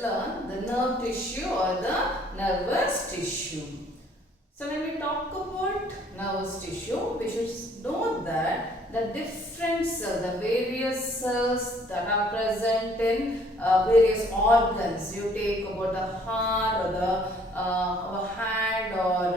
learn the nerve tissue or the nervous tissue. So when we talk about nervous tissue, we should know that the different cells, the various cells that are present in various organs. You take about the heart or the hand or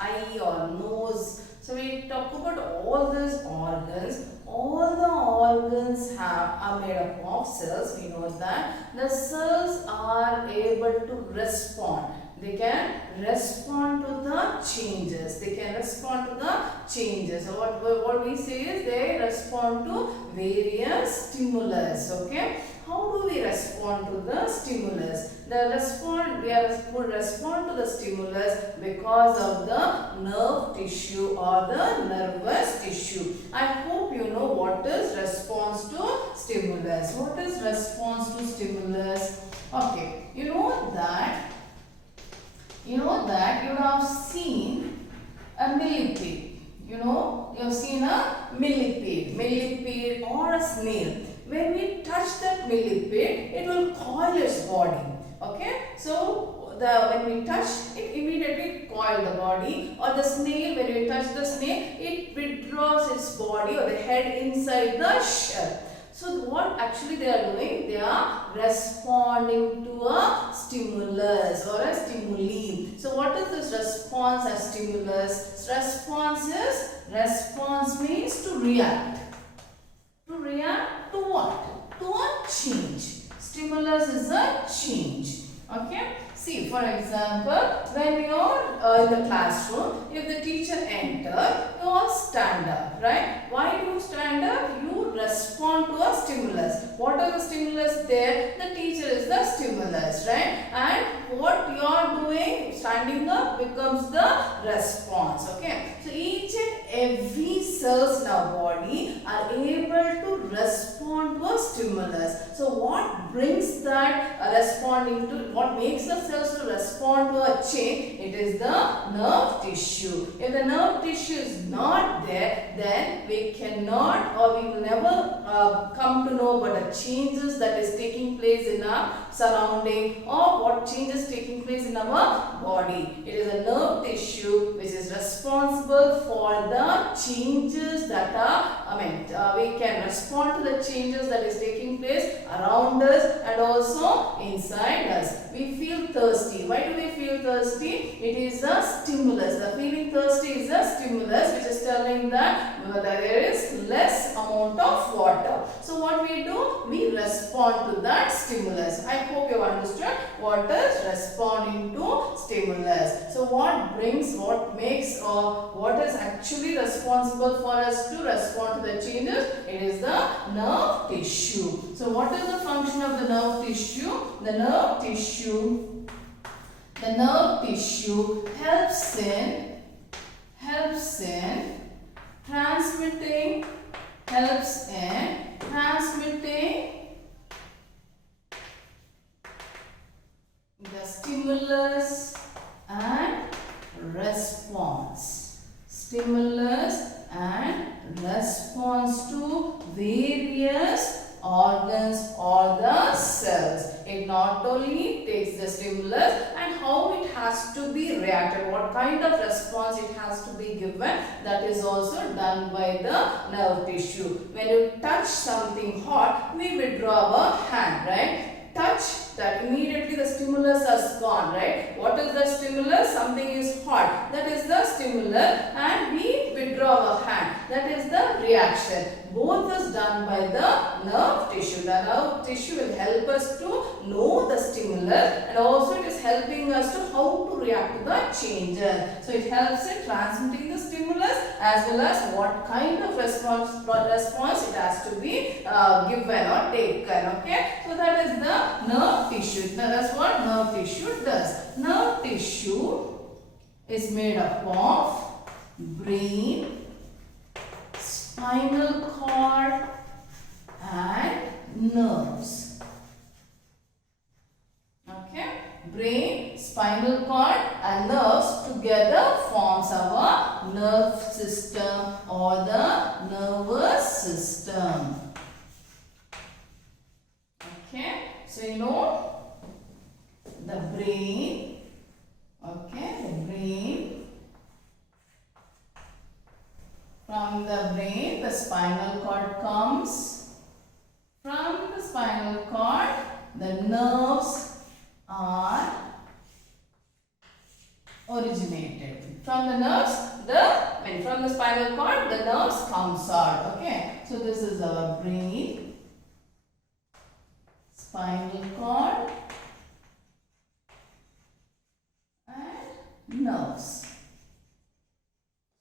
eye or nose. So we talk about all these organs. All the organs are made up of cells. We know that the cells are able to respond. They can respond to the changes. They can respond to the changes. So what we say is they respond to various stimulus. Okay. How do we respond to the stimulus? We respond to the stimulus because of the nerve tissue or the nervous tissue. I hope you know what is response to stimulus. What is response to stimulus? Okay, you know that you have seen a millipede. You have seen a millipede or a snail. When we touch that millipede, it will coil its body. Okay, so when we touch it, immediately coil the body. Or the snail, when we touch the snail, it withdraws its body or the head inside the shell. So what actually they are doing? They are responding to a stimulus or a stimuli. So what is this response as stimulus? Response means to react. To react to what? To a change. Stimulus is a change. Okay. See, for example, when you are in the classroom, if the teacher enters, you all stand up, right? Why do you stand up? You respond to a stimulus. What are the stimulus there? The teacher is the stimulus, right? And what you are doing, standing up, becomes the response. Okay. So each and every cells in our body are able to respond to a stimulus. So what brings that responding to, what makes the cells to respond to a change? It is the nerve tissue. If the nerve tissue is not there, then we cannot or we will never come to know about the changes that is taking place in our surrounding or what changes taking place in our body. It is a nerve tissue which is responsible for the changes that are, we can respond to the changes that is taking place around us and also inside us. We feel thirsty. Why do we feel thirsty? It is a stimulus. The feeling thirsty is a stimulus which is telling that there is less amount of water. So what we do? We respond to that stimulus. I hope you have understood what is responding to stimulus. So what makes or what is actually responsible for us to respond to the changes? It is the nerve tissue. So what is the function of the nerve tissue? The nerve tissue helps in transmitting the stimulus and response. To various organs or the cells. It not only takes the stimulus and how it has to be reacted, what kind of response it has to be given, that is also done by the nerve tissue. When you touch something hot, we withdraw our hand, right? Touch that, immediately the stimulus has gone, right? What is the stimulus? Something is hot. That is the stimulus and we withdraw our hand. That is the reaction. Both is done by the nerve tissue. The nerve tissue will help us to know the stimulus and also it is helping us to how to react to the changes. So it helps in transmitting the stimulus as well as what kind of response it has to be given or taken. Okay. So that is the nerve tissue. That's what nerve tissue does. Nerve tissue is made up of brain, spinal cord and nerves. Okay, brain, spinal cord and nerves together forms our nerve system or the nervous system. Okay, so you know the brain. Okay, the brain. From the brain, the spinal cord comes. From the spinal cord, the nerves are originated. From the nerves, from the spinal cord, the nerves comes out. Okay, so this is our brain, spinal cord, and nerves.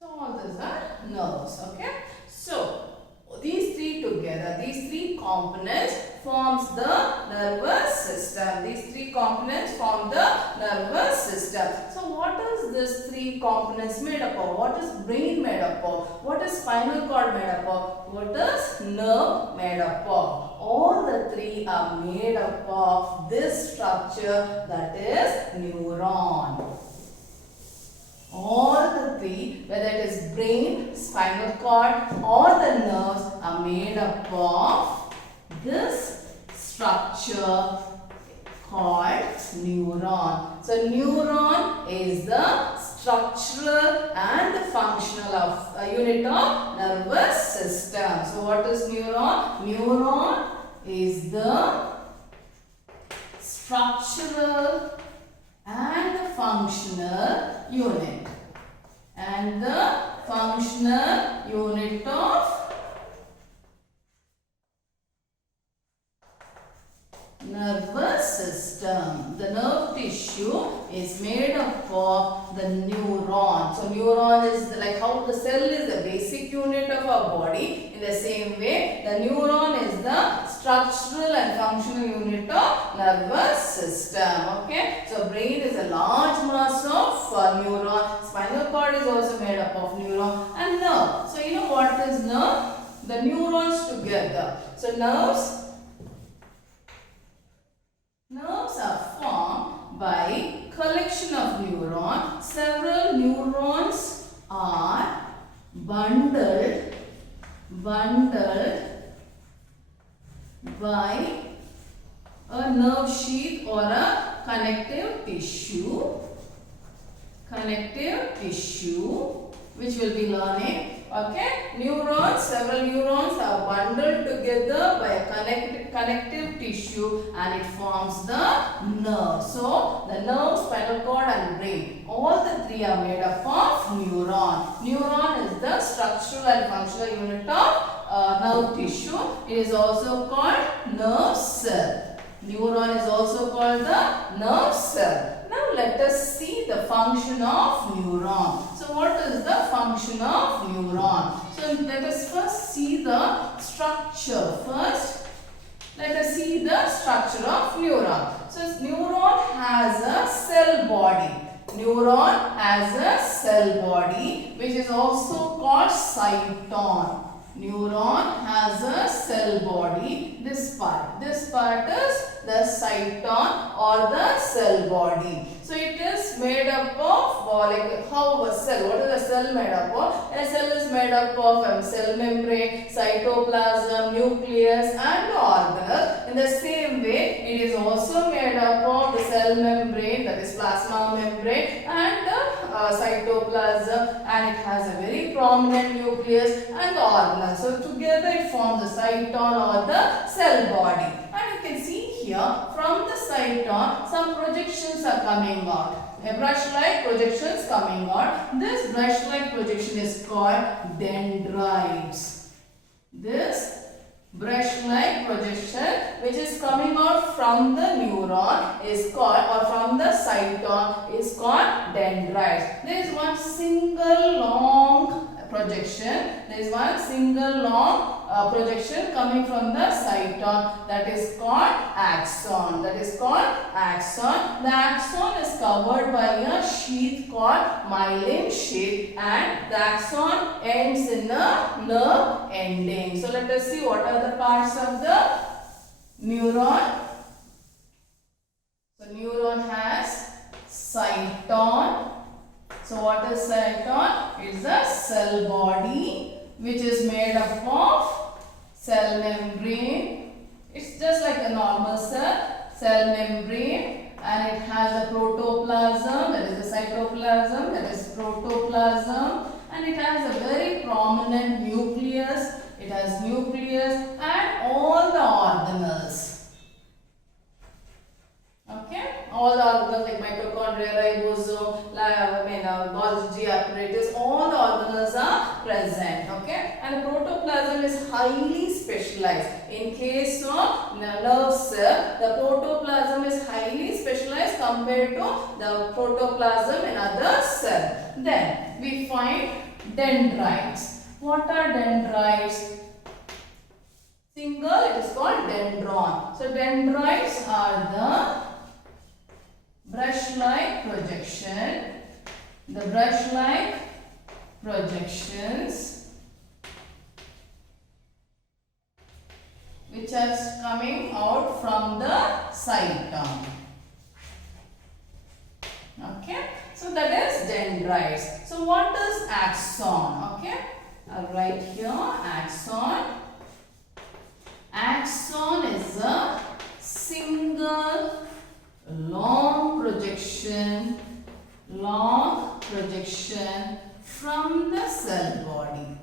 So all these are nerves. Okay, so these three together, these three components forms the nervous system. These three components form the nervous system. So what is this three components made up of? What is brain made up of? What is spinal cord made up of? What is nerve made up of? All the three are made up of this structure, that is neuron. All the three, whether it is brain, spinal cord or the nerves, are made up of this structure called neuron. So neuron is the structural and the functional unit of nervous system. So what is neuron? Neuron is the structural and the functional unit. And the functional unit of nervous system. The nerve tissue is made up of the neuron. So neuron is like how the cell is the basic unit of our body. In the same way, the neuron is the structural and functional unit of nervous system. Okay, so brain is a large mass of neuron. Spinal cord is also made up of neuron and nerve. So you know what is nerve? The neurons together. So nerves are formed by collection of neurons. Several neurons are bundled by a nerve sheath or a connective tissue, which we'll be learning. Okay, several neurons are bundled together by a connective tissue and it forms the nerve. So the nerve, spinal cord and brain, all the three are made up of neuron. Neuron is the structural and functional unit of nerve tissue. It is also called nerve cell. Neuron is also called the nerve cell. Now let us see the function of neuron. So what is the function of neuron? So let us first see the structure. First, let us see the structure of neuron. So neuron has a cell body. Neuron has a cell body which is also called cyton. Neuron has a cell body. This part is the cyton or the cell body. So it is made up of like how a cell. What is a cell made up of? A cell is made up of cell membrane, cytoplasm, nucleus and organelles. In the same way, it is also made up of the cell membrane, that is plasma membrane, and cytoplasm, and it has a very prominent nucleus and the organelles. So together it forms the cyton or the cell body. And you can see here from the cyton some projections are coming out. A brush-like projections coming out. This brush-like projection is called dendrites. This brush-like projection which is coming out from the neuron is called, or from the cyton is called dendrites. There is one single long projection. There is one single long projection coming from the cyton, that is called axon. The axon is covered by a sheath called myelin sheath, and the axon ends in a nerve ending. So let us see what are the parts of the neuron. So neuron has cyton. So what is cyton? It is a cell body which is made up of cell membrane. It's just like a normal cell membrane, and it has as nucleus, and all the organelles. Okay, all the organelles like mitochondria, ribosome, Golgi apparatus, all the organelles are present. Okay, and the protoplasm is highly specialized. In case of nerve cell, the protoplasm is highly specialized compared to the protoplasm in other cell. Then we find dendrites. What are dendrites? Single, it is called dendron. So dendrites are the brush-like projection, the brush-like projections which are coming out from the cytome. Okay, so that is dendrites. So what is axon? Okay, I'll write here axon. Axon is a single long projection from the cell body.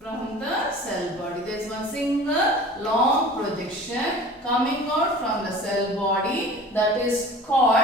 From the cell body, there is one single long projection coming out from the cell body, that is called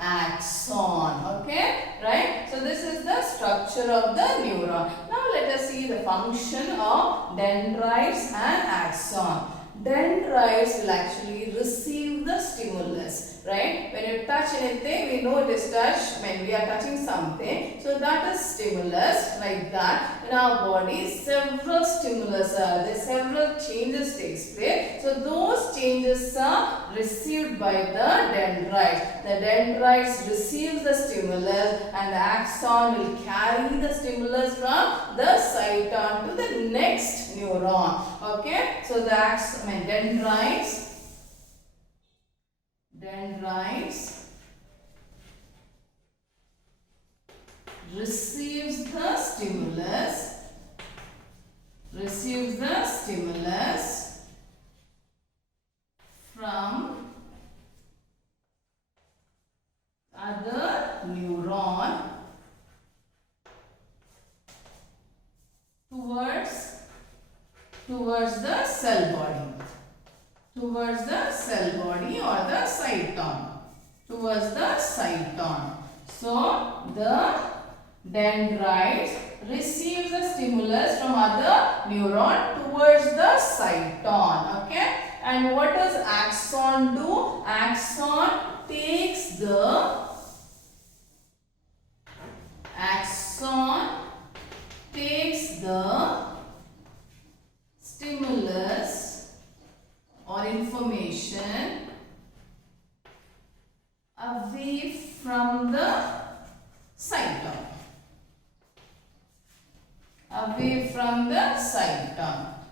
axon. Okay, right? So this is the structure of the neuron. Now let us see the function of dendrites and axon. Dendrites will actually receive the stimulus, right? When you touch anything, we know it is touch when we are touching something. So that is stimulus, like that. In our body, several stimulus are there, several changes takes place. So those changes are received by the dendrites. The dendrites receives the stimulus and the axon will carry the stimulus from the cytome to the next neuron. Okay, so the dendrites receives the stimulus from other neuron towards the cell body. Towards the cell body or the cytome. Towards the cytome. So the dendrites receives the stimulus from other neuron towards the cytome. Okay. And what does axon do? Axon takes the stimulus or information away from the cytome.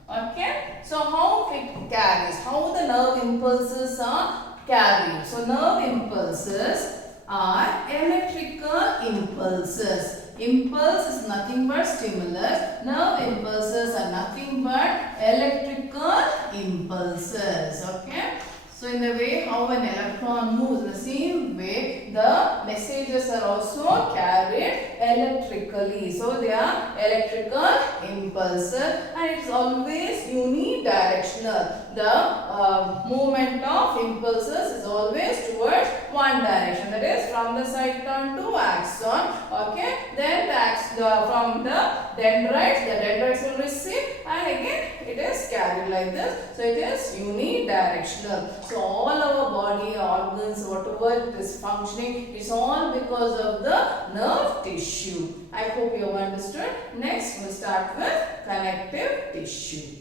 Okay. So how it carries, how the nerve impulses are carried. So nerve impulses are electrical impulses. Impulse is nothing but stimulus. Nerve impulses are nothing but electrical impulses. Okay. So in the way how an electron moves, in the same way the messages are also carried electrically. So they are electrical impulses and it is always unidirectional. The movement of impulses is always towards one direction, that is from the cytome to axon. Okay, then from the dendrites will receive and again it is carried like this. So it is unidirectional. So all our body organs, whatever it is functioning, is all because of the nerve tissue. I hope you have understood. Next we will start with connective tissue.